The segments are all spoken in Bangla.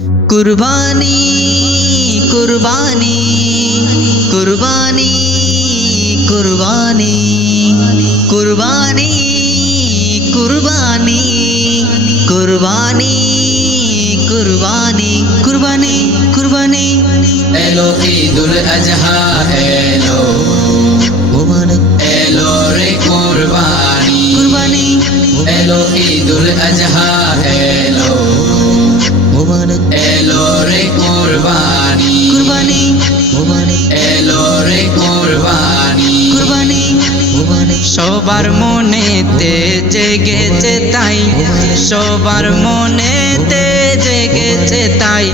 কুরবানি কুরবানি কুরবানি কুরবানি কুরবানি কুরবানি কুরবানি কুরবানি কুরবানি কুরবানি এলো ঈদুল আজহা এলো মোবারক এলো রে কুরবানি কুরবানি এলো ঈদুল আজহা এলো মোবারক এলো রে কুরবানি কুরবানি মোবারক এলো রে কুরবানি কুরবানি মোবারক সবার মনেতে জেগেছে তাই, সবার মনেতে জেগেছে তাই,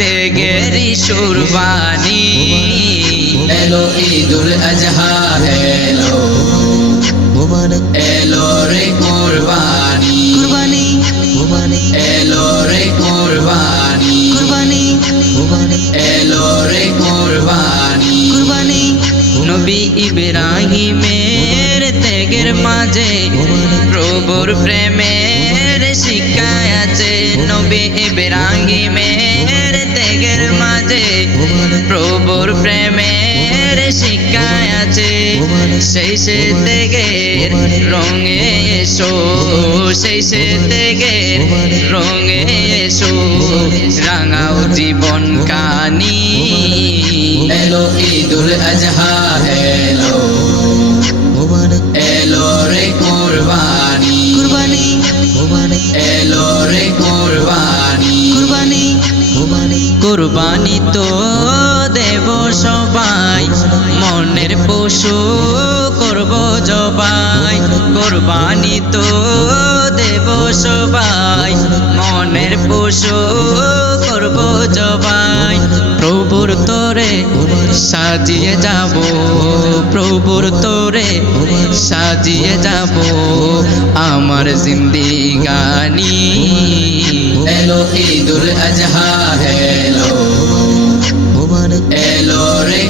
তেগেরি সুরবানি। এলো ঈদুল আজহা এলো মোবারক এলো রে কুরবানি কুরবানি মোবারক এলো রে কুরবানি কুরবানি মোবারক এলো রে কুরবানি কুরবানি নবী ইব্রাহিমের ত্যাগের মাঝে প্রভুর প্রেমের শিক্ষা আছে। নবী ইব্রাহিমের ত্যাগের মাঝে প্রভুর প্রেমের শিক্ষা আছে। সেই সে ত্যাগের রঙে এসো, সেই সে ত্যাগের রঙে এসো, রাঙাও জীবন কানি। এলো ঈদুল আজহা এলো মোবারক এলো রে কুরবানি কুরবানি মোবারক এলো রে কুরবানি কুরবানি মোবারক কুরবানি তো দেব সবাই, মনের পশু করব জবাই। কুরবানি তো দেব সবাই, মনের পশু করব জবাই। প্রভুর তোরে সাজিয়ে যাব, প্রভুর তোরে সাজিয়ে যাব আমার জিন্দিগানি। এলো ঈদুল আজহা এলো মোবারক এলো রে